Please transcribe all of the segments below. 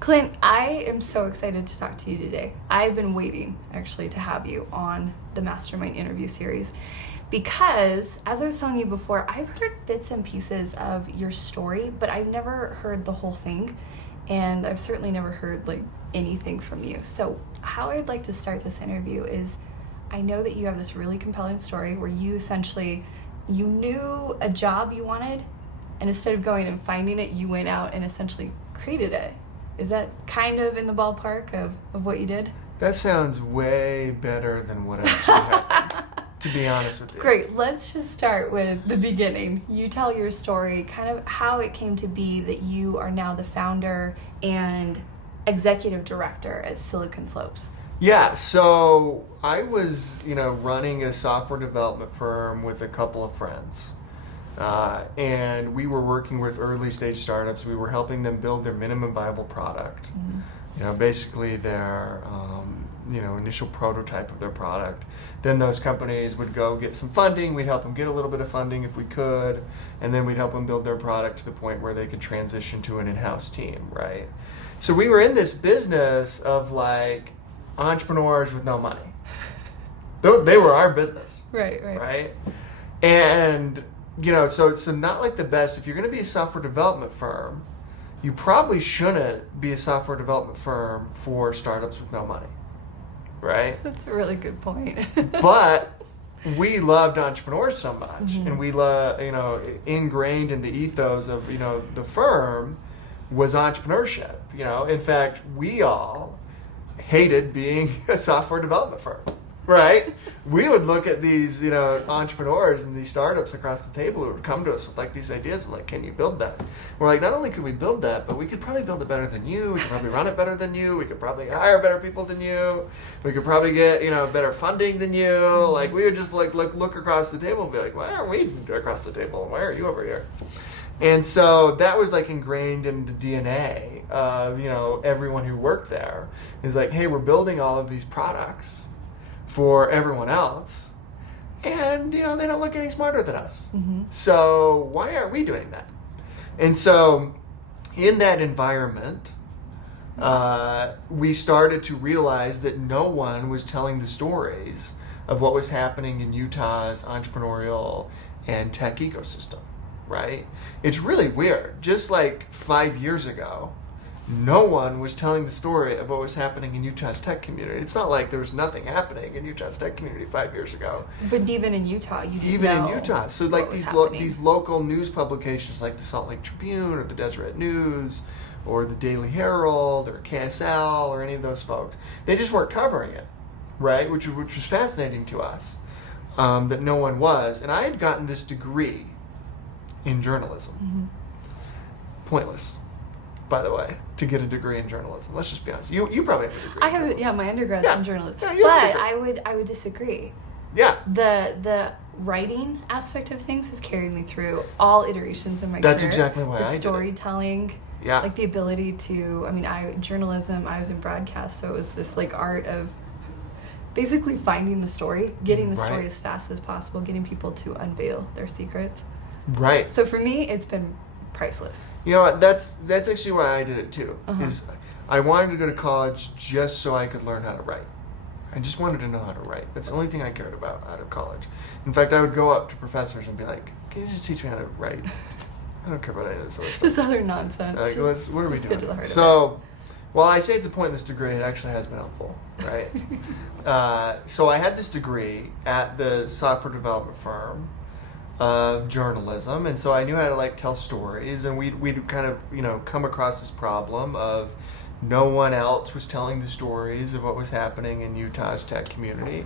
Clint, I am so excited to talk to you today. I've been waiting, actually, to have you on the Mastermind Interview Series because, as I was telling you before, I've heard bits and pieces of your story, but I've never heard the whole thing, and I've certainly never heard, anything from you. So how I'd like to start this interview is, I know that you have this really compelling story where you essentially, you knew a job you wanted, and instead of going and finding it, you went out and essentially created it. Is that kind of in the ballpark of what you did? That sounds way better than what actually happened, to be honest with you. Great. Let's just start with the beginning. You tell your story, kind of how it came to be that you are now the founder and executive director at Silicon Slopes. Yeah, so I was, running a software development firm with a couple of friends. And we were working with early stage startups. We were helping them build their minimum viable product. Mm-hmm. Basically their initial prototype of their product. Then those companies would go get some funding. We'd help them get a little bit of funding if we could, and then we'd help them build their product to the point where they could transition to an in-house team, right? So we were in this business of entrepreneurs with no money. They were our business. Right? And so not like the best. If you're going to be a software development firm, you probably shouldn't be a software development firm for startups with no money, right? That's a really good point. But we loved entrepreneurs so much, mm-hmm. and we ingrained in the ethos of the firm was entrepreneurship. In fact, we all hated being a software development firm. Right? We would look at these, entrepreneurs and these startups across the table who would come to us with these ideas can you build that? We're like, not only could we build that, but we could probably build it better than you. We could probably run it better than you. We could probably hire better people than you. We could probably get, better funding than you. We would just look across the table and be like, why aren't we across the table? Why are you over here? And so that was ingrained in the DNA of, everyone who worked there is hey, we're building all of these products for everyone else, and they don't look any smarter than us. Mm-hmm. So why aren't we doing that? And so in that environment, we started to realize that no one was telling the stories of what was happening in Utah's entrepreneurial and tech ecosystem, right? It's really weird. Just 5 years ago, no one was telling the story of what was happening in Utah's tech community. It's not like there was nothing happening in Utah's tech community 5 years ago. But even in Utah, you didn't even know in Utah. So these local news publications like the Salt Lake Tribune or the Deseret News or the Daily Herald or KSL or any of those folks, they just weren't covering it, right? Which was fascinating to us, that no one was. And I had gotten this degree in journalism. Mm-hmm. Pointless, by the way, to get a degree in journalism. Let's just be honest. You probably have a degree. I have, my undergrad's in journalism. Yeah, but I would disagree. Yeah. The writing aspect of things has carried me through all iterations of my career. That's exactly why I did it. The storytelling, the ability to, journalism, I was in broadcast, so it was this art of basically finding the story, getting the story as fast as possible, getting people to unveil their secrets. Right. So for me, it's been priceless. You know what? That's actually why I did it too. Uh-huh. Is I wanted to go to college just so I could learn how to write. I just wanted to know how to write. That's the only thing I cared about out of college. In fact, I would go up to professors and be like, "Can you just teach me how to write? I don't care about any of this other stuff." This other nonsense. What are we doing? So, while I say it's a pointless degree, it actually has been helpful, right? So I had this degree at the software development firm of journalism, and so I knew how to tell stories, and we'd kind of come across this problem of no one else was telling the stories of what was happening in Utah's tech community,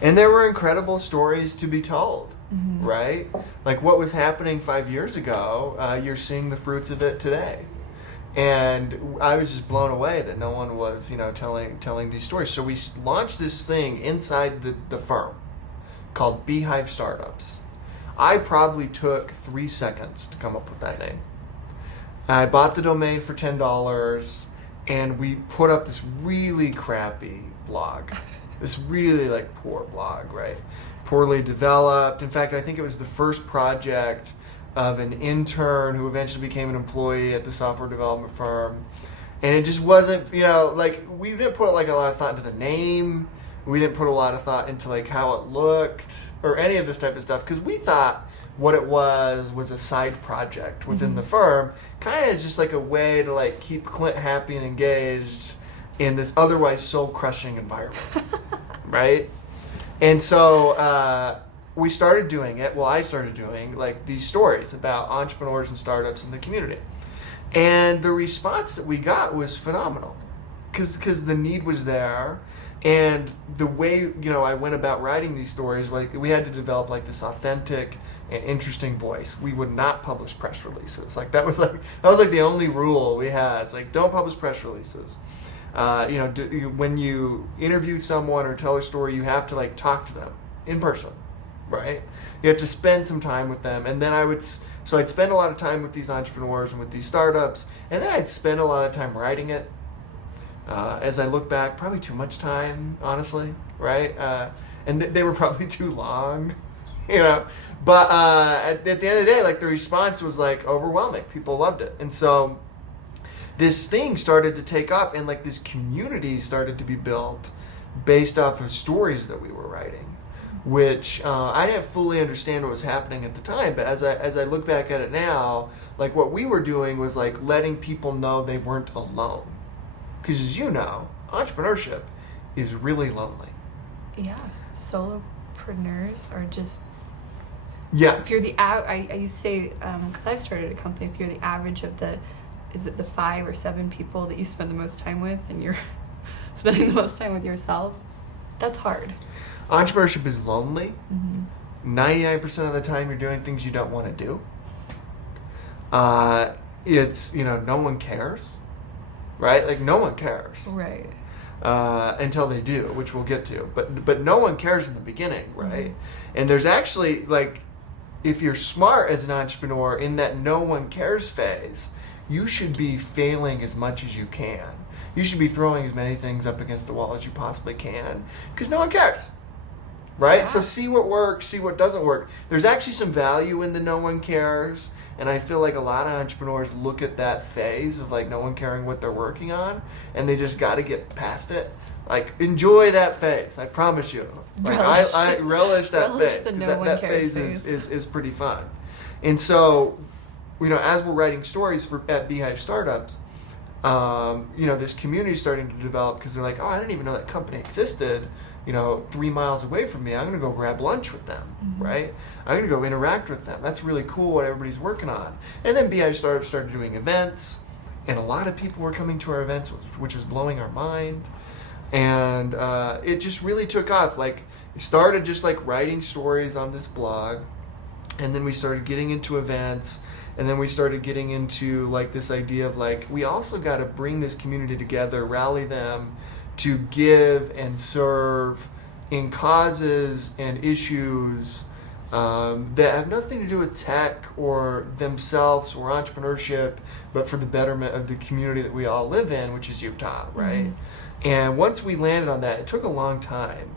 and there were incredible stories to be told, mm-hmm. right? What was happening 5 years ago, you're seeing the fruits of it today, and I was just blown away that no one was telling these stories. So we launched this thing inside the firm called Beehive Startups. I probably took 3 seconds to come up with that name. I bought the domain for $10, and we put up this really crappy blog. This really poor blog, right? Poorly developed. In fact, I think it was the first project of an intern who eventually became an employee at the software development firm. And it just wasn't, like, we didn't put like a lot of thought into the name. We didn't put a lot of thought into like how it looked or any of this type of stuff, because we thought what it was a side project within the firm, kind of just like a way to like keep Clint happy and engaged in this otherwise soul-crushing environment, right? And so we started doing it. Well, I started doing like these stories about entrepreneurs and startups in the community. And the response that we got was phenomenal, because the need was there. And the way, I went about writing these stories, like we had to develop like this authentic and interesting voice. We would not publish press releases. Like that was like the only rule we had. It's like, don't publish press releases. When you interview someone or tell a story, you have to like talk to them in person, right? You have to spend some time with them. And then I'd spend a lot of time with these entrepreneurs and with these startups, and then I'd spend a lot of time writing it. As I look back, probably too much time, honestly, right? And they were probably too long, But at the end of the day, like the response was like overwhelming. People loved it. And so this thing started to take off, and like this community started to be built based off of stories that we were writing, which I didn't fully understand what was happening at the time. But as I look back at it now, like what we were doing was like letting people know they weren't alone. Because as you know, entrepreneurship is really lonely. Yeah, solopreneurs are just... Yeah. If you're the... I used to say, because I've started a company, if you're the average of the 5 or 7 people that you spend the most time with, and you're spending the most time with yourself, that's hard. Entrepreneurship is lonely. 99% of the time you're doing things you don't want to do. It's, no one cares. Right? Like, no one cares. Right. Until they do, which we'll get to. But no one cares in the beginning, right? And there's actually, like, if you're smart as an entrepreneur in that no one cares phase, you should be failing as much as you can. You should be throwing as many things up against the wall as you possibly can, because no one cares. Right? Yeah. So see what works, see what doesn't work. There's actually some value in the no one cares. And I feel like a lot of entrepreneurs look at that phase of like no one caring what they're working on, and they just got to get past it. Like, enjoy that phase. I promise you. Like, I relish that phase. That phase is pretty fun. And so, as we're writing stories at Beehive Startups, this community is starting to develop, because they're like, oh, I didn't even know that company existed. 3 miles away from me. I'm going to go grab lunch with them, right? I'm going to go interact with them. That's really cool what everybody's working on. And then Beehive Startups started doing events, and a lot of people were coming to our events, which was blowing our mind. And it just really took off. Like, it started just like writing stories on this blog, and then we started getting into events, and then we started getting into like this idea of like, we also got to bring this community together, rally them to give and serve in causes and issues that have nothing to do with tech or themselves or entrepreneurship, but for the betterment of the community that we all live in, which is Utah, right? And once we landed on that, it took a long time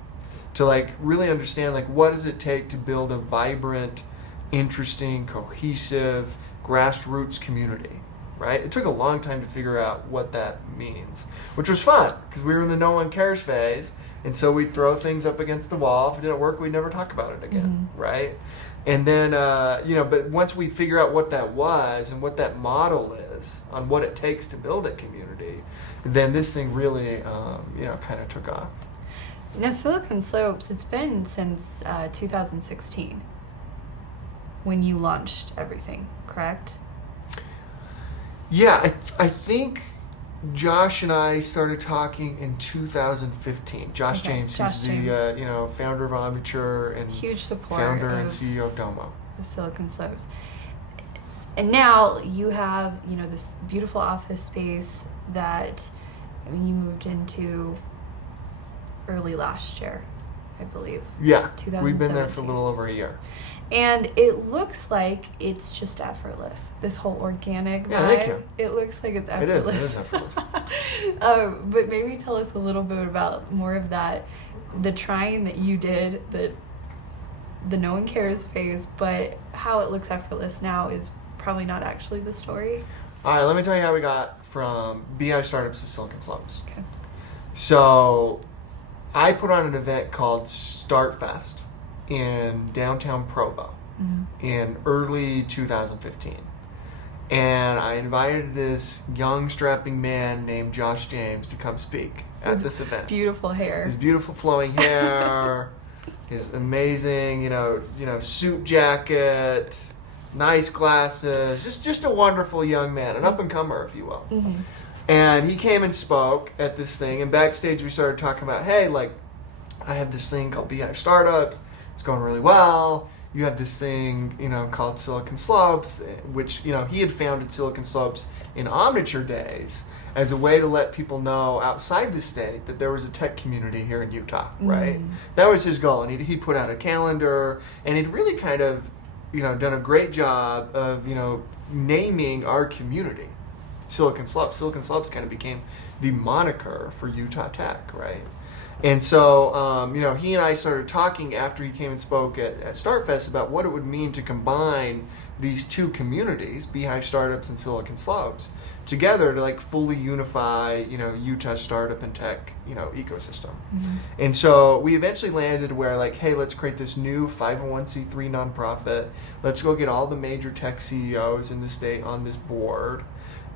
to like really understand like what does it take to build a vibrant, interesting, cohesive, grassroots community. Right? It took a long time to figure out what that means, which was fun, because we were in the no one cares phase, and so we'd throw things up against the wall. If it didn't work, we'd never talk about it again, right? And then, but once we figure out what that was and what that model is on what it takes to build a community, then this thing really, kind of took off. Now, Silicon Slopes, it's been since 2016 when you launched everything, correct? Yeah, I think Josh and I started talking in 2015. Josh James, who's the founder of Omniture and huge support, founder and CEO of Domo of Silicon Slopes. And now you have this beautiful office space that you moved into early last year, I believe. Yeah, we've been there for a little over a year. And it looks like it's just effortless. This whole organic vibe. Yeah, thank you. It looks like it's effortless. It is effortless. But maybe tell us a little bit about more of that, the trying that you did, the no one cares phase, but how it looks effortless now is probably not actually the story. All right, let me tell you how we got from Beehive Startups to Silicon Slopes. Okay. So I put on an event called Start Fest in downtown Provo in early 2015. And I invited this young, strapping man named Josh James to come speak at this event. Beautiful hair. His beautiful flowing hair, his amazing, suit jacket, nice glasses, just a wonderful young man, an up-and-comer, if you will. Mm-hmm. And he came and spoke at this thing, and backstage we started talking about, hey, like, I have this thing called Beehive Startups, it's going really well. You have this thing, called Silicon Slopes, which, he had founded Silicon Slopes in Omniture days as a way to let people know outside the state that there was a tech community here in Utah, right? That was his goal, and he put out a calendar, and he'd really kind of, done a great job of, naming our community Silicon Slopes. Silicon Slopes kind of became the moniker for Utah Tech, right? And so, he and I started talking after he came and spoke at StartFest about what it would mean to combine these two communities, Beehive Startups and Silicon Slopes, together to like fully unify, Utah startup and tech, ecosystem. And so we eventually landed where like, hey, let's create this new 501c3 nonprofit. Let's go get all the major tech CEOs in the state on this board.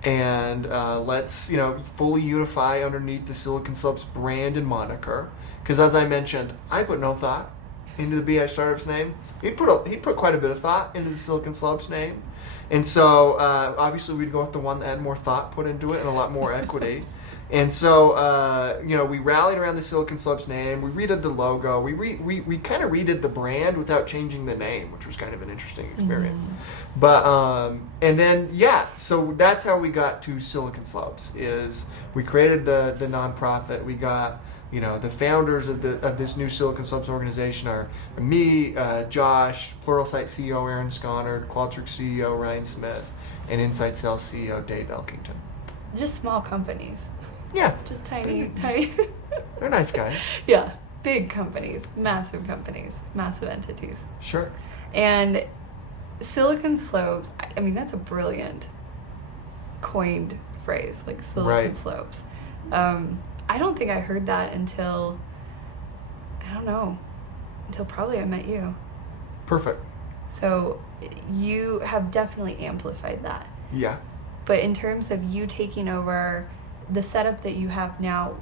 And let's fully unify underneath the Silicon Slopes brand and moniker. Because as I mentioned, I put no thought into the Beehive Startups name. He'd put quite a bit of thought into the Silicon Slopes name, and so obviously we'd go with the one that had more thought put into it and a lot more equity. And so we rallied around the Silicon Slopes name. We redid the logo. We kind of redid the brand without changing the name, which was kind of an interesting experience. But and then so that's how we got to Silicon Slopes. Is we created the nonprofit. We got the founders of this new Silicon Slopes organization are me, Josh, Pluralsight CEO Aaron Sconard, Qualtrics CEO Ryan Smith, and Inside Sales CEO Dave Elkington. Just small companies. Yeah. Just tiny. They're nice guys. Yeah. Big companies, massive entities. Sure. And Silicon Slopes, I mean, that's a brilliant coined phrase, like Silicon Slopes. I don't think I heard that until probably I met you. Perfect. So you have definitely amplified that. Yeah. But in terms of you taking over the setup that you have now,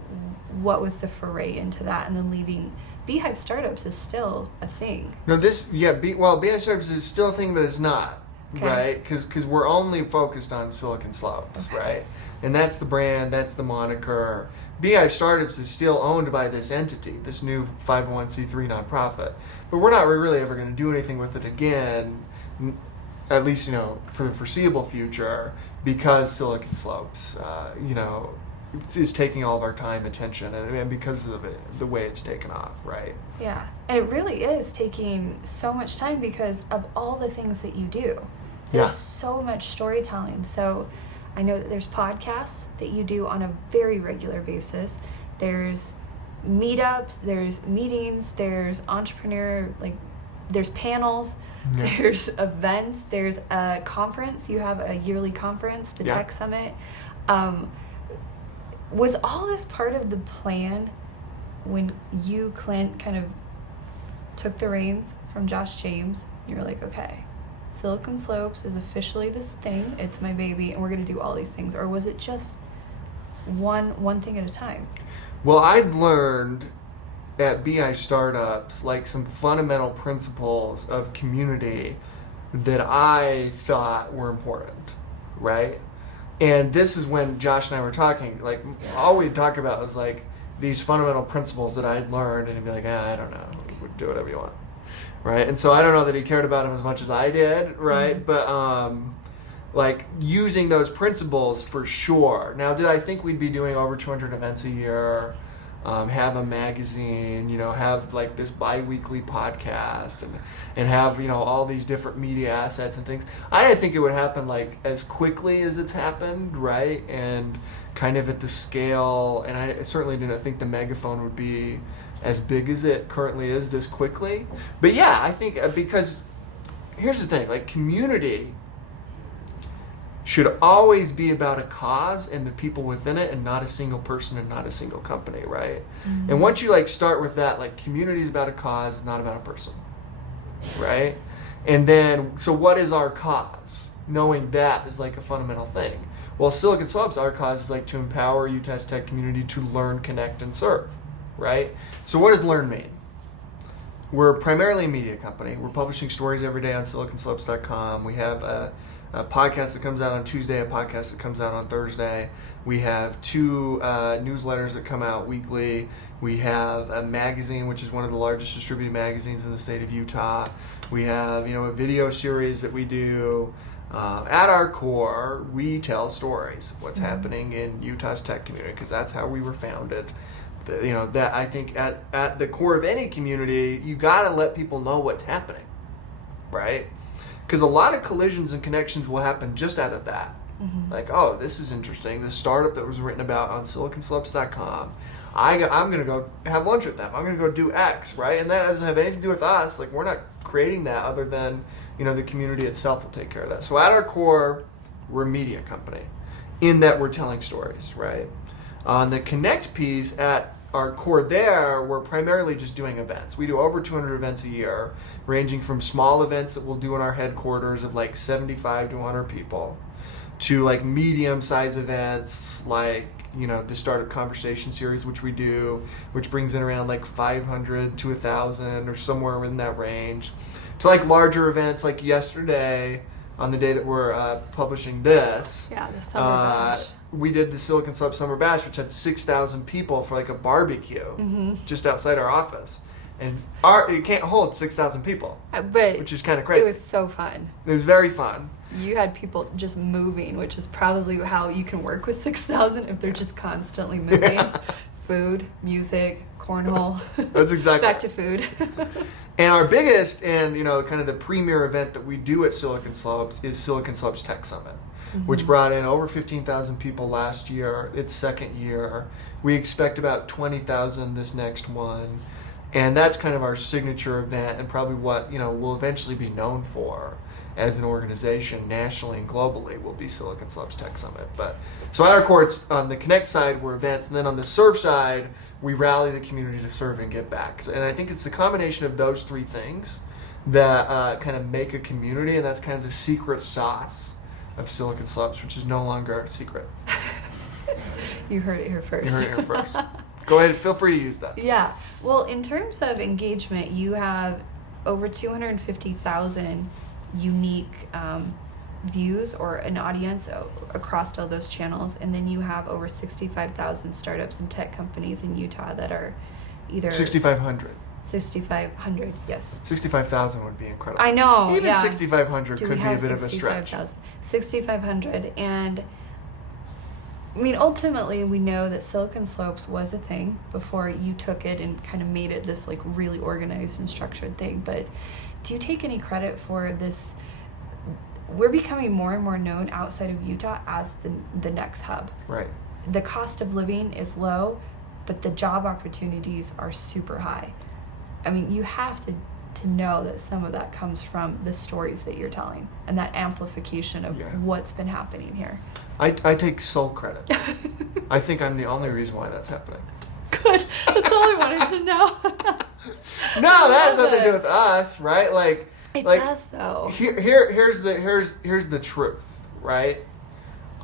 what was the foray into that? And then leaving Beehive Startups is still a thing. No, Beehive Startups is still a thing, but it's not, right? Because we're only focused on Silicon Slopes, right? And that's the brand, that's the moniker. Beehive Startups is still owned by this entity, this new 501c3 nonprofit. But we're not really ever going to do anything with it again, at least, for the foreseeable future, because Silicon Slopes, is taking all of our time, attention, and because of the way it's taken off, right? Yeah, and it really is taking so much time because of all the things that you do. There's so much storytelling. So I know that there's podcasts that you do on a very regular basis. There's meetups, there's meetings, there's there's panels, there's events, there's a conference. You have a yearly conference, the Tech Summit. Was all this part of the plan when you, Clint, kind of took the reins from Josh James? You were like, okay, Silicon Slopes is officially this thing. It's my baby, and we're going to do all these things. Or was it just one thing at a time? Well, I'd learned at Beehive Startups like some fundamental principles of community that I thought were important, right? And this is when Josh and I were talking, like all we'd talk about was like these fundamental principles that I'd learned, and he'd be like, I don't know, do whatever you want, right? And so I don't know that he cared about him as much as I did, right? But like using those principles for sure. Now, did I think we'd be doing over 200 events a year, have a magazine, have like this bi-weekly podcast and have, all these different media assets and things? I didn't think it would happen like as quickly as it's happened, right? And kind of at the scale, and I certainly didn't think the megaphone would be as big as it currently is this quickly. But yeah, I think because here's the thing, like community should always be about a cause and the people within it, and not a single person and not a single company, right? Mm-hmm. And once you like start with that, like community is about a cause, it's not about a person, right? And then, so what is our cause? Knowing that is like a fundamental thing. Well, Silicon Slopes, our cause is like to empower Utah's tech community to learn, connect, and serve, right? So what does learn mean? We're primarily a media company. We're publishing stories every day on siliconslopes.com. We have a podcast that comes out on Tuesday, a podcast that comes out on Thursday. We have 2 newsletters that come out weekly. We have a magazine, which is one of the largest distributed magazines in the state of Utah. We have, a video series that we do. At our core, we tell stories of what's happening in Utah's tech community, because that's how we were founded. That I think at the core of any community, you got to let people know what's happening, right? Because a lot of collisions and connections will happen just out of that. Mm-hmm. Like, oh, this is interesting. This startup that was written about on siliconslopes.com, I'm going to go have lunch with them. I'm going to go do X, right? And that doesn't have anything to do with us. Like, we're not creating that other than, the community itself will take care of that. So at our core, we're a media company in that we're telling stories, right? On the connect piece, at our core there, we're primarily just doing events. We do over 200 events a year, ranging from small events that we'll do in our headquarters of like 75 to 100 people, to like medium-sized events like, the Startup Conversation Series, which we do, which brings in around like 500 to 1,000 or somewhere in that range, to like larger events like yesterday, on the day that we're publishing this. Yeah, the Summer Bash. We did the Silicon Slopes Summer Bash, which had 6,000 people for like a barbecue just outside our office. And it can't hold 6,000 people, which is kind of crazy. It was so fun. It was very fun. You had people just moving, which is probably how you can work with 6,000 if they're just constantly moving. Yeah. Food, music, cornhole. That's exactly. Back to food. And our biggest and, kind of the premier event that we do at Silicon Slopes is Silicon Slopes Tech Summit, which brought in over 15,000 people last year, its second year. We expect about 20,000 this next one. And that's kind of our signature event, and probably what, we'll eventually be known for as an organization nationally and globally will be Silicon Slopes Tech Summit. But so at our core, it's on the Connect side, we're events, and then on the serve side, we rally the community to serve and give back. And I think it's the combination of those 3 things that kind of make a community, and that's kind of the secret sauce of Silicon Slopes, which is no longer a secret. You heard it here first. You heard it here first. Go ahead, feel free to use that. Yeah. Well, in terms of engagement, you have over 250,000 unique views or an audience across all those channels, and then you have over 65,000 startups and tech companies in Utah that are either 6,500. 6,500, yes. 65,000 would be incredible. I know. Even yeah. 6,500 could be a bit of a stretch. 6,500, and I mean, ultimately, we know that Silicon Slopes was a thing before you took it and kind of made it this like really organized and structured thing. But do you take any credit for this? We're becoming more and more known outside of Utah as the next hub. Right. The cost of living is low, but the job opportunities are super high. I mean, you have to know that some of that comes from the stories that you're telling and that amplification of what's been happening here. I take sole credit. I think I'm the only reason why that's happening. Good. That's all I wanted to know. No, that has nothing to do with us, right? It does though. Here's the truth, right?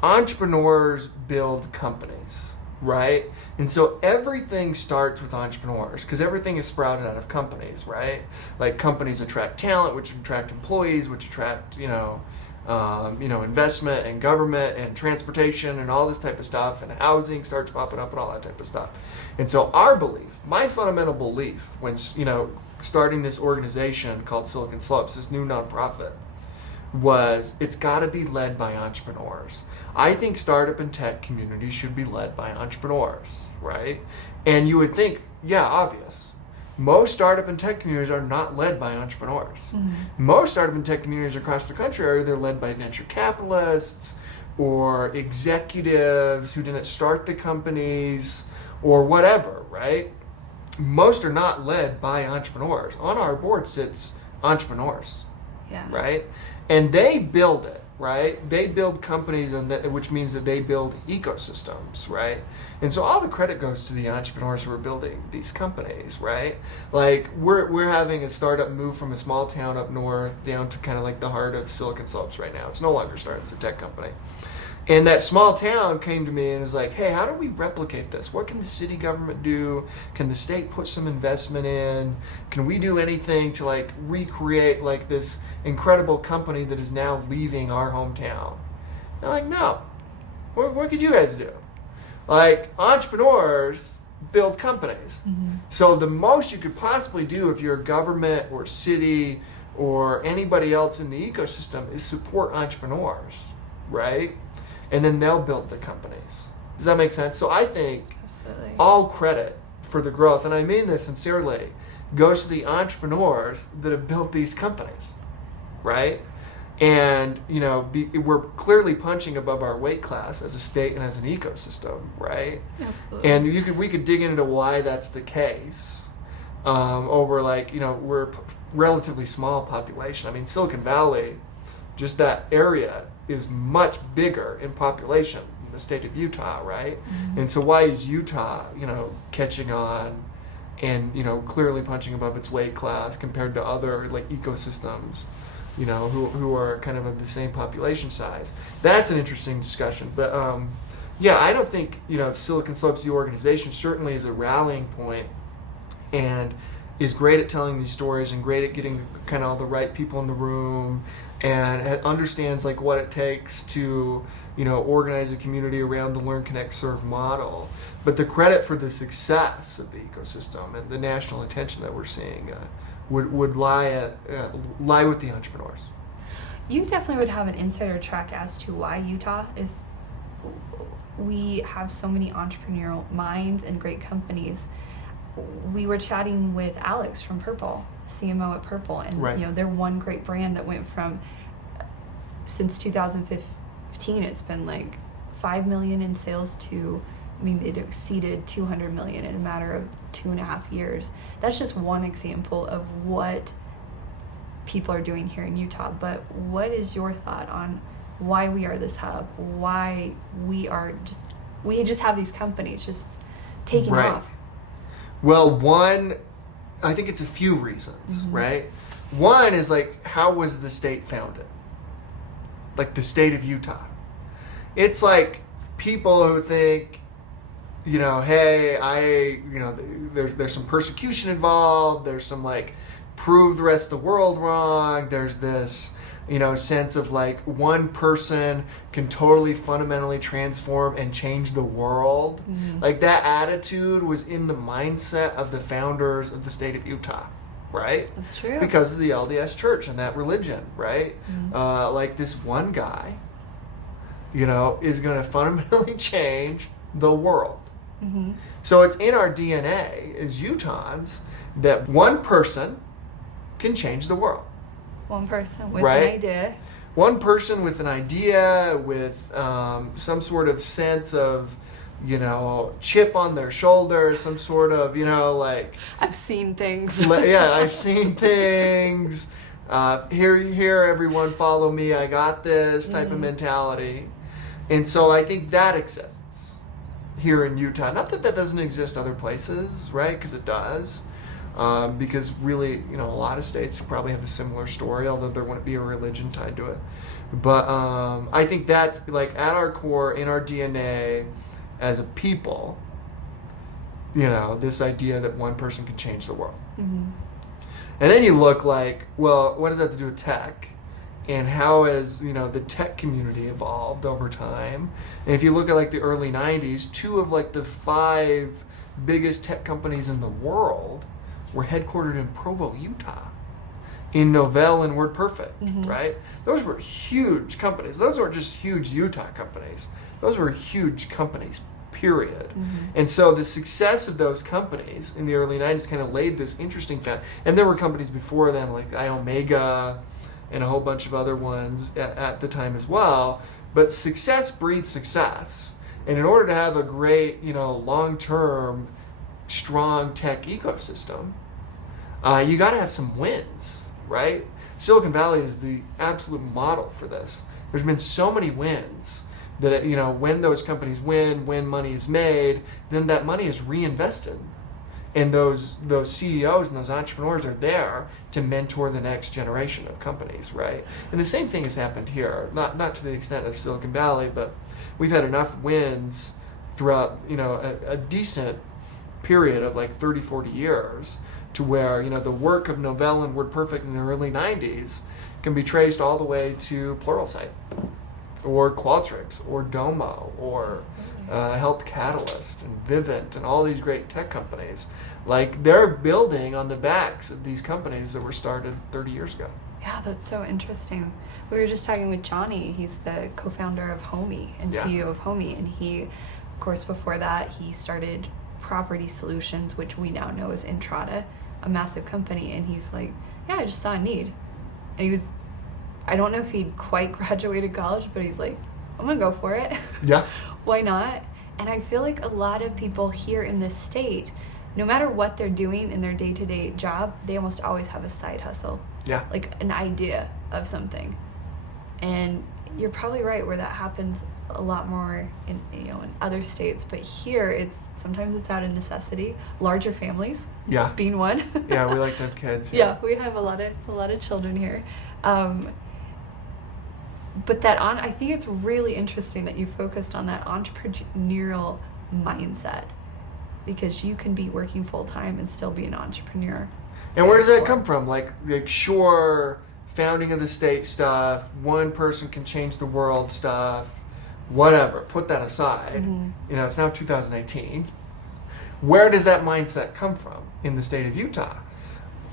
Entrepreneurs build companies, right? And so everything starts with entrepreneurs, because everything is sprouted out of companies, right? Like companies attract talent, which attract employees, which attract investment and government and transportation and all this type of stuff, and housing starts popping up and all that type of stuff. And so our belief, my fundamental belief when starting this organization called Silicon Slopes, this new nonprofit, was it's got to be led by entrepreneurs. I think startup and tech communities should be led by entrepreneurs, right? And you would think, yeah, obvious. Most startup and tech communities are not led by entrepreneurs. Mm-hmm. Most startup and tech communities across the country are either led by venture capitalists or executives who didn't start the companies or whatever, right? Most are not led by entrepreneurs. On our board sits entrepreneurs, right? And they build it. right? They build companies, which means that they build ecosystems, right? And so all the credit goes to the entrepreneurs who are building these companies, right? Like we're having a startup move from a small town up north down to kind of like the heart of Silicon Slopes right now. It's no longer a startup, it's a tech company. And that small town came to me and was like, hey, how do we replicate this? What can the city government do? Can the state put some investment in? Can we do anything to like recreate like this incredible company that is now leaving our hometown? They're like, no. What could you guys do? Like, entrepreneurs build companies. Mm-hmm. So the most you could possibly do if you're a government or city or anybody else in the ecosystem is support entrepreneurs, right? And then they'll build the companies. Does that make sense? So I think absolutely all credit for the growth, and I mean this sincerely, goes to the entrepreneurs that have built these companies, right? And, you know, we're clearly punching above our weight class as a state and as an ecosystem, right? Absolutely. And we could dig into why that's the case over, like, you know, we're a relatively small population. I mean, Silicon Valley, just that area, is much bigger in population than the state of Utah, right? Mm-hmm. And so why is Utah, you know, catching on and, you know, clearly punching above its weight class compared to other like ecosystems, you know, who are kind of the same population size? That's an interesting discussion. But yeah, I don't think, you know, Silicon Slopes, the organization, certainly is a rallying point and is great at telling these stories and great at getting kind of all the right people in the room and understands like what it takes to, you know, organize a community around the Learn, Connect, Serve model. But the credit for the success of the ecosystem and the national attention that we're seeing would lie with the entrepreneurs. You definitely would have an insider track as to why Utah is. We have so many entrepreneurial minds and great companies. We were chatting with Alex from Purple, CMO at Purple, and right. You know, they're one great brand that went from, since 2015, it's been like 5 million in sales to, I mean, it exceeded 200 million in a matter of 2.5 years. That's just one example of what people are doing here in Utah. But what is your thought on why we are this hub? Why we just have these companies just taking right. off? Well, one, I think it's a few reasons, mm-hmm. right? One is like, how was the state founded? Like the state of Utah. It's like people who think, you know, hey, there's some persecution involved. There's some like prove the rest of the world wrong. There's this, you know, sense of like one person can totally fundamentally transform and change the world. Mm-hmm. Like that attitude was in the mindset of the founders of the state of Utah, right? That's true. Because of the LDS church and that religion, right? Mm-hmm. Like this one guy, you know, is going to fundamentally change the world. Mm-hmm. So it's in our DNA as Utahns that one person can change the world. One person with right? an idea. One person with an idea, with some sort of sense of, you know, chip on their shoulder, some sort of, you know, like... I've seen things. Yeah, I've seen things. Here, everyone, follow me, I got this type of mentality. And so I think that exists here in Utah. Not that that doesn't exist other places, right? Because it does. Because really, you know, a lot of states probably have a similar story, although there wouldn't be a religion tied to it. But I think that's like at our core, in our DNA as a people, you know, this idea that one person can change the world. Mm-hmm. And then you look like, well, what does that have to do with tech? And how has, you know, the tech community evolved over time? And if you look at like the early 90s, 2 of like the 5 biggest tech companies in the world were headquartered in Provo, Utah, in Novell and WordPerfect, mm-hmm. right? Those were huge companies. Those weren't just huge Utah companies. Those were huge companies, period. Mm-hmm. And so the success of those companies in the early 90s kind of laid this interesting foundation. And there were companies before them like iOmega and a whole bunch of other ones at the time as well. But success breeds success. And in order to have a great, you know, long-term, strong tech ecosystem, you got to have some wins, right? Silicon Valley is the absolute model for this. There's been so many wins that, you know, when those companies win, when money is made, then that money is reinvested. And those CEOs and those entrepreneurs are there to mentor the next generation of companies, right? And the same thing has happened here, not to the extent of Silicon Valley, but we've had enough wins throughout, you know, a decent period of like 30, 40 years to where, you know, the work of Novell and WordPerfect in the early 90s can be traced all the way to Pluralsight or Qualtrics or Domo or Health Catalyst and Vivint and all these great tech companies. Like, they're building on the backs of these companies that were started 30 years ago. Yeah, that's so interesting. We were just talking with Johnny. He's the co-founder of Homey and CEO of Homey. And he, of course, before that, he started Property Solutions, which we now know as Entrada, a massive company. And he's like, yeah, I just saw a need. And he was, I don't know if he'd quite graduated college, but he's like, I'm going to go for it. Yeah. Why not? And I feel like a lot of people here in this state, no matter what they're doing in their day-to-day job, they almost always have a side hustle. Yeah. Like an idea of something. And you're probably right where that happens a lot more in, you know, in other states, but here sometimes it's out of necessity. Larger families, being one. Yeah, we like to have kids. Yeah, we have a lot of children here. But I think it's really interesting that you focused on that entrepreneurial mindset, because you can be working full time and still be an entrepreneur. And where does that come from? Like sure, founding of the state stuff, one person can change the world stuff, whatever. Put that aside. Mm-hmm. You know, it's now 2018. Where does that mindset come from in the state of Utah?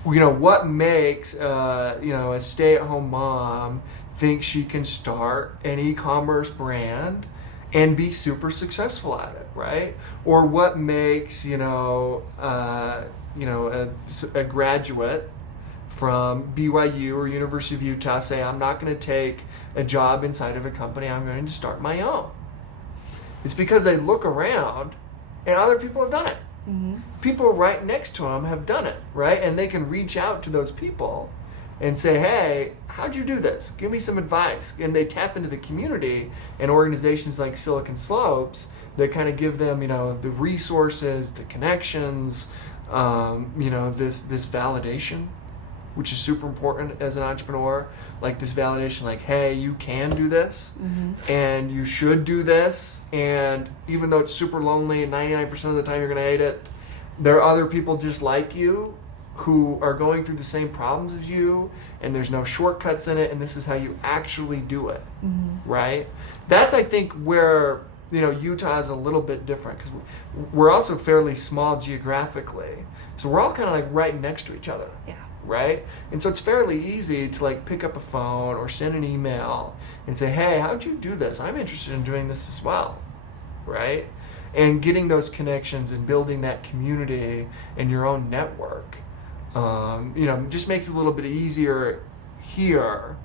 You know, what makes a stay-at-home mom think she can start an e-commerce brand and be super successful at it, right? Or what makes a graduate from BYU or University of Utah say, I'm not going to take a job inside of a company, I'm going to start my own? It's because they look around and other people have done it. Mm-hmm. People right next to them have done it, right? And they can reach out to those people and say, hey, how'd you do this? Give me some advice. And they tap into the community and organizations like Silicon Slopes that kind of give them, the resources, the connections, this validation, which is super important as an entrepreneur. Like this validation, like, hey, you can do this, mm-hmm. and you should do this. And even though it's super lonely and 99% of the time you're going to hate it, there are other people just like you who are going through the same problems as you, and there's no shortcuts in it, and this is how you actually do it, mm-hmm. right? That's, I think, where, Utah is a little bit different, because we're also fairly small geographically. So we're all kind of like right next to each other. Yeah. Right? And so it's fairly easy to like pick up a phone or send an email and say, hey, how'd you do this? I'm interested in doing this as well. Right? And getting those connections and building that community and your own network, just makes it a little bit easier here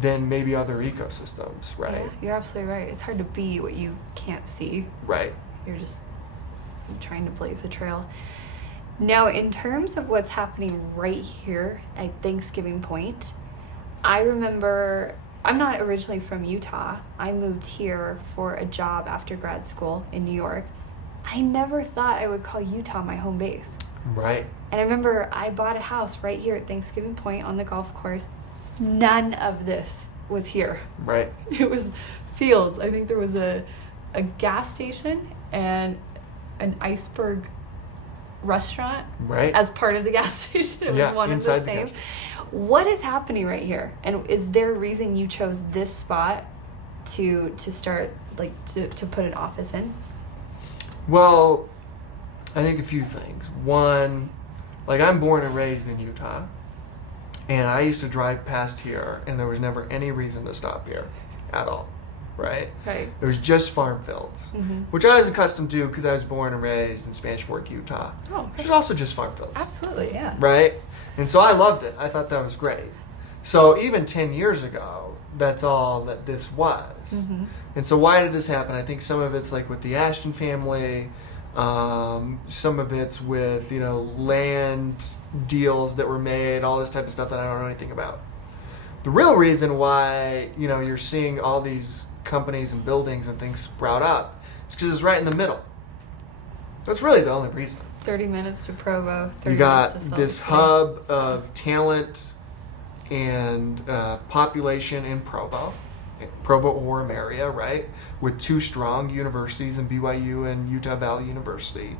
than maybe other ecosystems, right? Yeah, you're absolutely right. It's hard to be what you can't see. Right. You're just trying to blaze a trail. Now, in terms of what's happening right here at Thanksgiving Point, I remember, I'm not originally from Utah. I moved here for a job after grad school in New York. I never thought I would call Utah my home base. Right. And I remember I bought a house right here at Thanksgiving Point on the golf course. None of this was here. Right. It was fields. I think there was a gas station and an iceberg restaurant, right, as part of the gas station. It was one and the same. What is happening right here? And is there a reason you chose this spot to start, like, to put an office in? Well, I think a few things. One, like, I'm born and raised in Utah, and I used to drive past here, and there was never any reason to stop here at all. Right? Right. It was just farm fields, mm-hmm. which I was accustomed to because I was born and raised in Spanish Fork, Utah. Oh, okay. Which is also just farm fields. Absolutely, yeah. Right? And so I loved it. I thought that was great. So even 10 years ago, that's all that this was. Mm-hmm. And so why did this happen? I think some of it's like with the Ashton family. Some of it's with, land deals that were made, all this type of stuff that I don't know anything about. The real reason why, you're seeing all these companies and buildings and things sprout up is because it's right in the middle. That's really the only reason. 30 minutes to Provo. 30 You got minutes to this Salt Lake City. hub of talent and population in Provo Orem area, right? With two strong universities in BYU and Utah Valley University.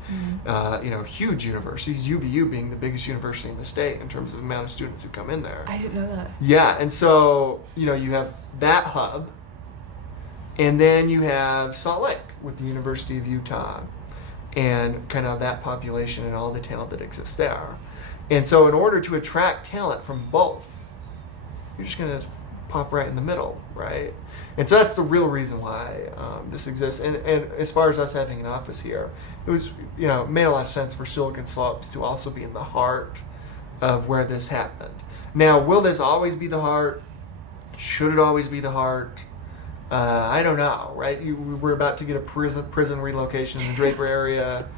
Huge universities, UVU being the biggest university in the state in terms of the amount of students who come in there. I didn't know that. Yeah, and so, you have that hub, and then you have Salt Lake with the University of Utah and kind of that population and all the talent that exists there. And so in order to attract talent from both, you're just going to pop right in the middle, right? And so that's the real reason why this exists. And as far as us having an office here, it was, made a lot of sense for Silicon Slopes to also be in the heart of where this happened. Now, will this always be the heart? Should it always be the heart? I don't know, right? We're about to get a prison relocation in the Draper area,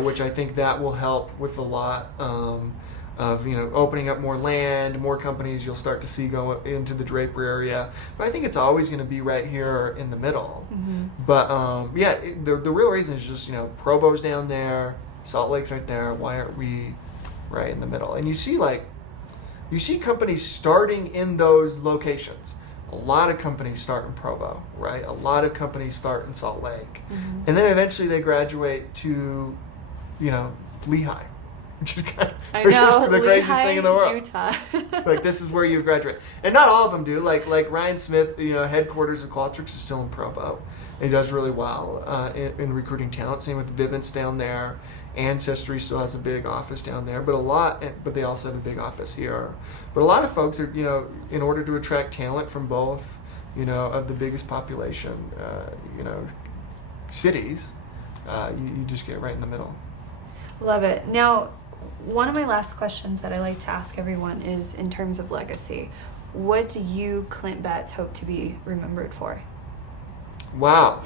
which I think that will help with a lot of opening up more land, more companies you'll start to see go into the Draper area. But I think it's always going to be right here in the middle. Mm-hmm. But the real reason is just Provo's down there, Salt Lake's right there. Why aren't we right in the middle? And you see companies starting in those locations. A lot of companies start in Provo, right? A lot of companies start in Salt Lake. Mm-hmm. And then eventually they graduate to, Lehigh, which is kind of the craziest thing in the world. Utah. Like, this is where you graduate. And not all of them do. Like Ryan Smith, headquarters of Qualtrics is still in Provo. And he does really well in recruiting talent. Same with Vivint's down there. Ancestry still has a big office down there, but they also have a big office here. But a lot of folks are, in order to attract talent from both, of the biggest population, cities, you just get right in the middle. Love it. Now, one of my last questions that I like to ask everyone is in terms of legacy. What do you, Clint Betts, hope to be remembered for? Wow.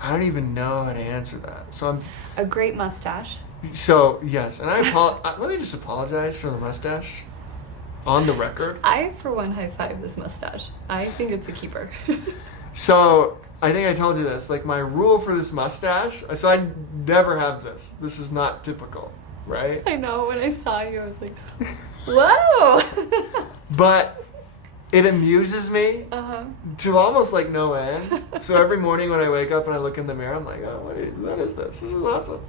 I don't even know how to answer that. So a great mustache. So yes, and let me just apologize for the mustache on the record. I, for one, high five this mustache. I think it's a keeper. So I think I told you this. Like, my rule for this mustache. So I never have this. This is not typical, right? I know. When I saw you, I was like, whoa. But it amuses me to almost like no end. So every morning when I wake up and I look in the mirror, I'm like, oh, what is this? This is awesome.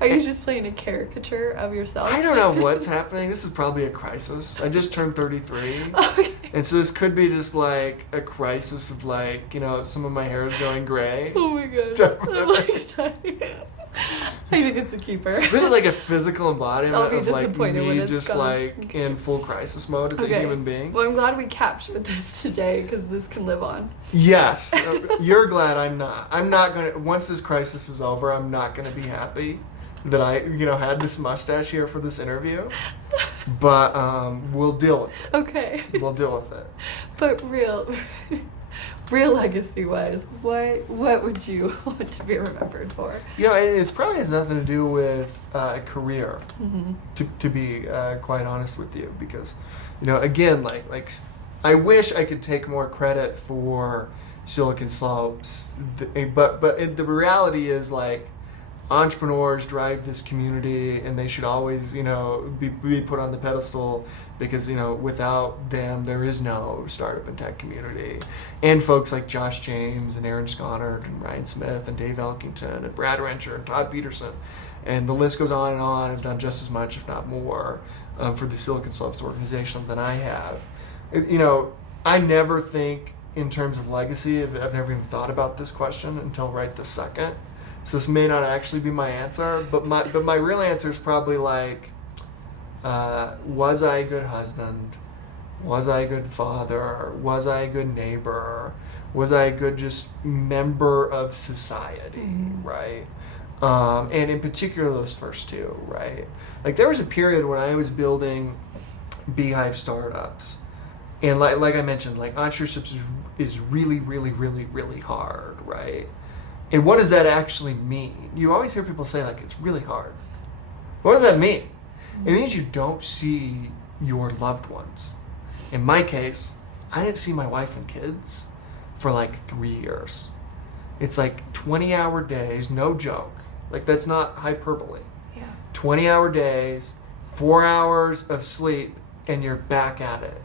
Are you just playing a caricature of yourself? I don't know what's happening. This is probably a crisis. I just turned 33. Okay. And so this could be just like a crisis of like, some of my hair is going gray. Oh my gosh. I'm like, I think it's a keeper. This is like a physical embodiment of like me just gone. Like in full crisis mode as a human being. Well, I'm glad we captured this today because this can live on. Yes. You're glad I'm not. I'm not going to, once this crisis is over, I'm not going to be happy that I, had this mustache here for this interview. But we'll deal with it. Okay. We'll deal with it. But real legacy-wise, what would you want to be remembered for? It probably has nothing to do with a career, to be quite honest with you, because, again, like I wish I could take more credit for Silicon Slopes, but the reality is, like, entrepreneurs drive this community, and they should always, be put on the pedestal because, without them, there is no startup and tech community. And folks like Josh James and Aaron Sconard and Ryan Smith and Dave Elkington and Brad Rencher and Todd Peterson, and the list goes on and on. I've done just as much, if not more, for the Silicon Slopes organization than I have. I never think in terms of legacy. I've never even thought about this question until right this second. So this may not actually be my answer, but my real answer is probably like, was I a good husband? Was I a good father? Was I a good neighbor? Was I a good just member of society, right? And in particular, those first two, right? Like, there was a period when I was building Beehive Startups, and like I mentioned, like, entrepreneurship is really, really, really, really hard, right? And what does that actually mean? You always hear people say, like, it's really hard. What does that mean? It means you don't see your loved ones. In my case, I didn't see my wife and kids for like 3 years. It's like 20-hour days, no joke. Like, that's not hyperbole. Yeah. 20-hour days, 4 hours of sleep, and you're back at it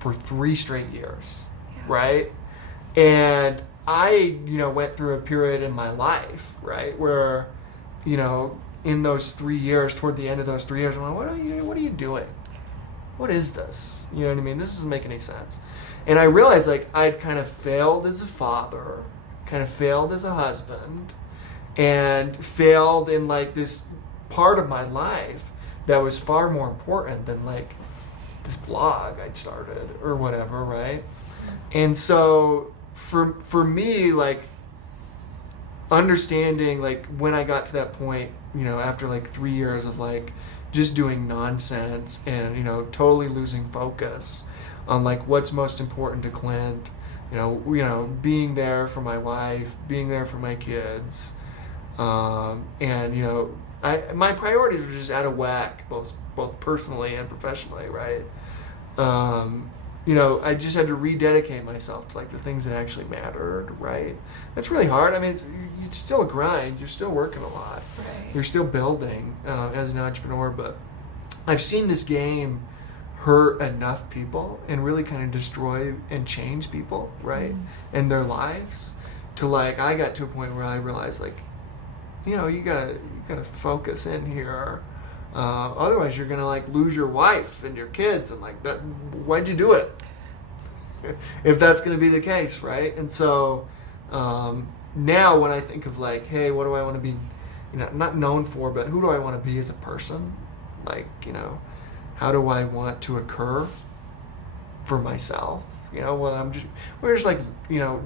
for 3 straight years, right? And I, went through a period in my life, right, where, in those 3 years, toward the end of those 3 years, I'm like, what are you doing? What is this? You know what I mean? This doesn't make any sense. And I realized, like, I'd kind of failed as a father, kind of failed as a husband, and failed in, like, this part of my life that was far more important than, like, this blog I'd started or whatever, right? And so for me, like, understanding, like, when I got to that point, after like 3 years of like just doing nonsense and, totally losing focus on like what's most important to Clint, being there for my wife, being there for my kids, and my priorities were just out of whack, both personally and professionally, right? I just had to rededicate myself to like the things that actually mattered, right? That's really hard. I mean, it's still a grind. You're still working a lot. Right. You're still building as an entrepreneur, but I've seen this game hurt enough people and really kind of destroy and change people, right? And their lives to like, I got to a point where I realized like, you gotta focus in here. Otherwise you're gonna like lose your wife and your kids and like that. Why'd you do it? If that's gonna be the case, right? And so now when I think of like, hey, what do I want to be, not known for, but who do I want to be as a person? Like, how do I want to occur for myself? When we're just like,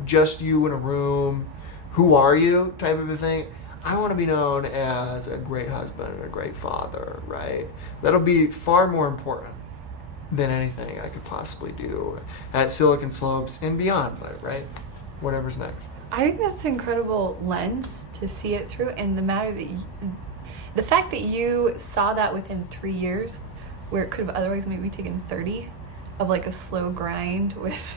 just you in a room, who are you type of a thing. I want to be known as a great husband and a great father, right? That'll be far more important than anything I could possibly do at Silicon Slopes and beyond, right? Whatever's next. I think that's an incredible lens to see it through, and the fact that you saw that within 3 years, where it could have otherwise maybe taken 30, of like a slow grind with,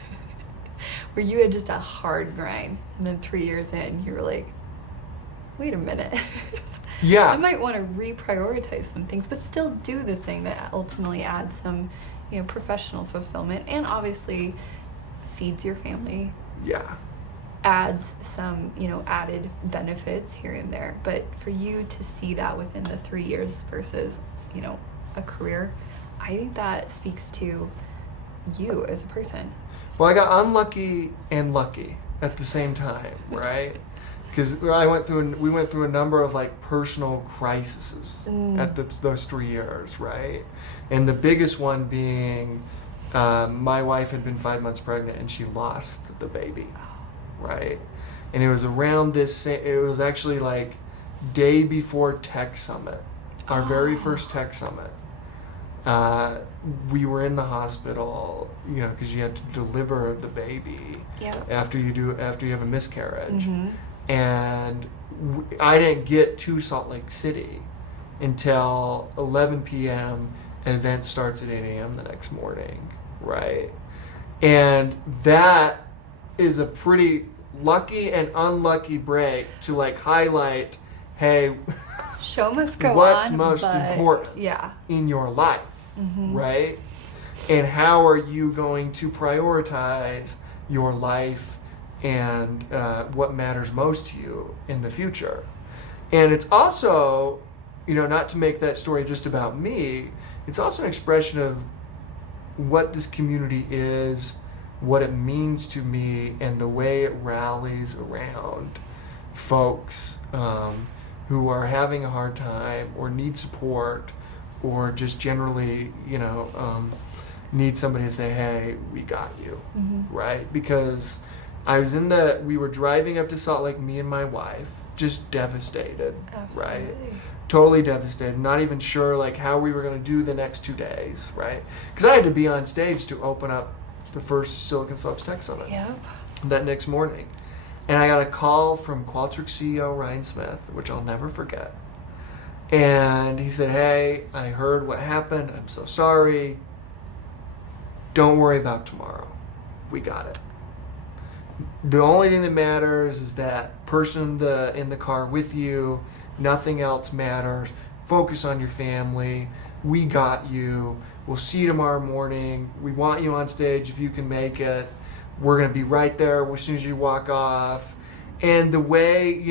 where you had just a hard grind, and then 3 years in, you were like, wait a minute. Yeah. I might want to reprioritize some things, but still do the thing that ultimately adds some, professional fulfillment and obviously feeds your family. Yeah. Adds some, added benefits here and there. But for you to see that within the 3 years versus, a career, I think that speaks to you as a person. Well, I got unlucky and lucky at the same time, right? Because we went through a number of like personal crises at those 3 years, right? And the biggest one being my wife had been 5 months pregnant and she lost the baby, right? And it was around this. It was actually like day before Tech Summit, our very first Tech Summit. We were in the hospital, because you have to deliver the baby after you have a miscarriage. Mm-hmm. And I didn't get to Salt Lake City until 11 p.m. An event starts at 8 a.m. the next morning, right? And that is a pretty lucky and unlucky break to like highlight, hey, show must go what's on, most important in your life, right? And how are you going to prioritize your life and what matters most to you in the future. And it's also, not to make that story just about me, it's also an expression of what this community is, what it means to me, and the way it rallies around folks who are having a hard time or need support or just generally, need somebody to say, hey, we got you, right? Because we were driving up to Salt Lake, me and my wife, just devastated, right? Totally devastated, not even sure like how we were going to do the next 2 days, right? Because I had to be on stage to open up the first Silicon Slopes Tech Summit that next morning. And I got a call from Qualtrics CEO Ryan Smith, which I'll never forget. And he said, hey, I heard what happened. I'm so sorry. don't worry about tomorrow. We got it. The only thing that matters is that person in the car with you. Nothing else matters. Focus on your family. We got you. We'll see you tomorrow morning. We want you on stage if you can make it. We're going to be right there as soon as you walk off. And the way,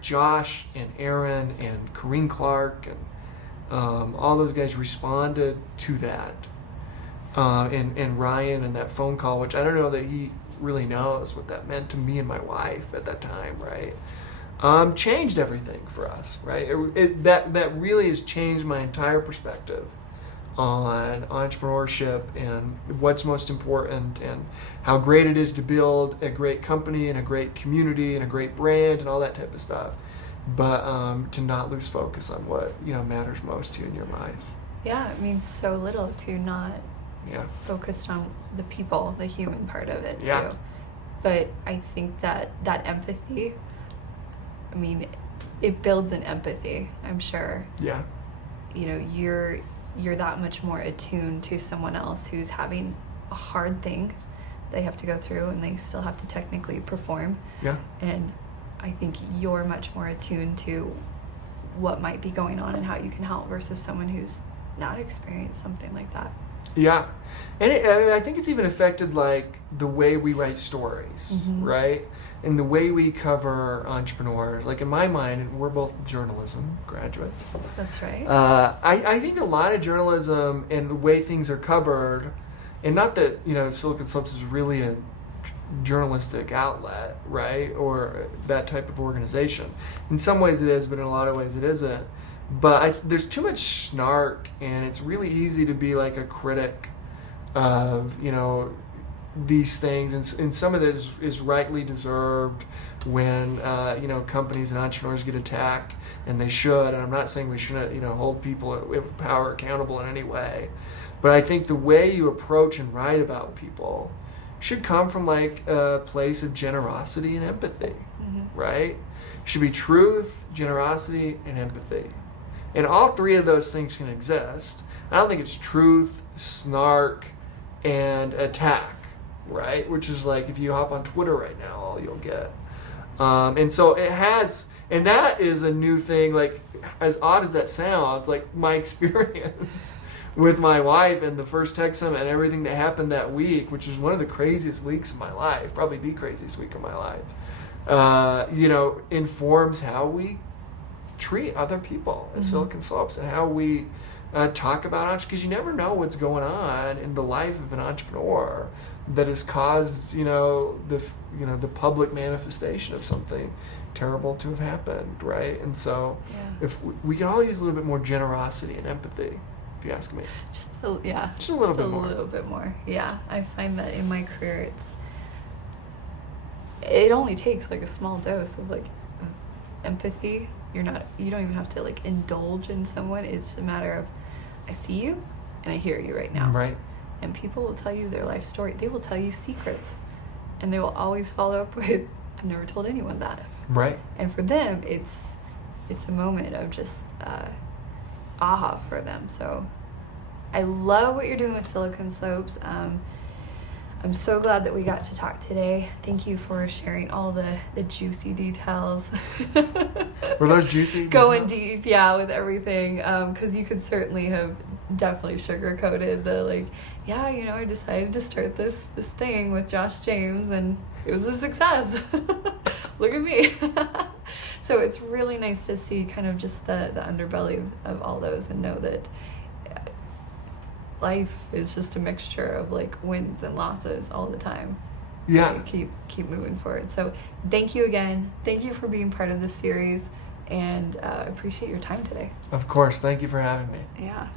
Josh and Aaron and Corrine Clark and all those guys responded to that, and Ryan and that phone call, which I don't know that he really knows what that meant to me and my wife at that time, right? Changed everything for us, right? That really has changed my entire perspective on entrepreneurship and what's most important and how great it is to build a great company and a great community and a great brand and all that type of stuff, but to not lose focus on what matters most to you in your life. Yeah, it means so little if you're not focused on the people, the human part of it too. But I think that empathy, it builds an empathy, I'm sure. Yeah. You're that much more attuned to someone else who's having a hard thing they have to go through and they still have to technically perform. Yeah. And I think you're much more attuned to what might be going on and how you can help versus someone who's not experienced something like that. Yeah. And I think it's even affected like the way we write stories, right? And the way we cover entrepreneurs. Like in my mind, we're both journalism graduates. That's right. I think a lot of journalism and the way things are covered, and not that, Silicon Slopes is really a journalistic outlet, right? Or that type of organization. In some ways it is, but in a lot of ways it isn't. But there's too much snark, and it's really easy to be like a critic of, these things, and some of this is rightly deserved when companies and entrepreneurs get attacked, and they should. And I'm not saying we shouldn't hold people with power accountable in any way, but I think the way you approach and write about people should come from like a place of generosity and empathy, right? Should be truth, generosity, and empathy, and all three of those things can exist. I don't think it's truth, snark, and attack, right? Which is like if you hop on Twitter right now, all you'll get. And so it has, and that is a new thing, like as odd as that sounds, like my experience with my wife and the first tech summit and everything that happened that week, which was one of the craziest weeks of my life, probably the craziest week of my life, informs how we treat other people at Silicon Slopes and how we talk about entrepreneurs, because you never know what's going on in the life of an entrepreneur that has caused the public manifestation of something terrible to have happened, right? And so if we can all use a little bit more generosity and empathy, if you ask me. Just a little bit more. Yeah, I find that in my career it only takes like a small dose of like empathy. You don't even have to like indulge in someone. It's a matter of I see you and I hear you right now. Right. And people will tell you their life story. They will tell you secrets. And they will always follow up with, I've never told anyone that. Right. And for them, it's a moment of just aha for them. So I love what you're doing with Silicon Slopes. I'm so glad that we got to talk today. Thank you for sharing all the juicy details. Were those juicy? Going deep, with everything. Because you could certainly have definitely sugarcoated the I decided to start this thing with Josh James and it was a success. Look at me. So it's really nice to see kind of just the underbelly of all those and know that life is just a mixture of like wins and losses all the time. Yeah. So keep moving forward. So thank you again. Thank you for being part of this series, and I appreciate your time today. Of course. Thank you for having me. Yeah.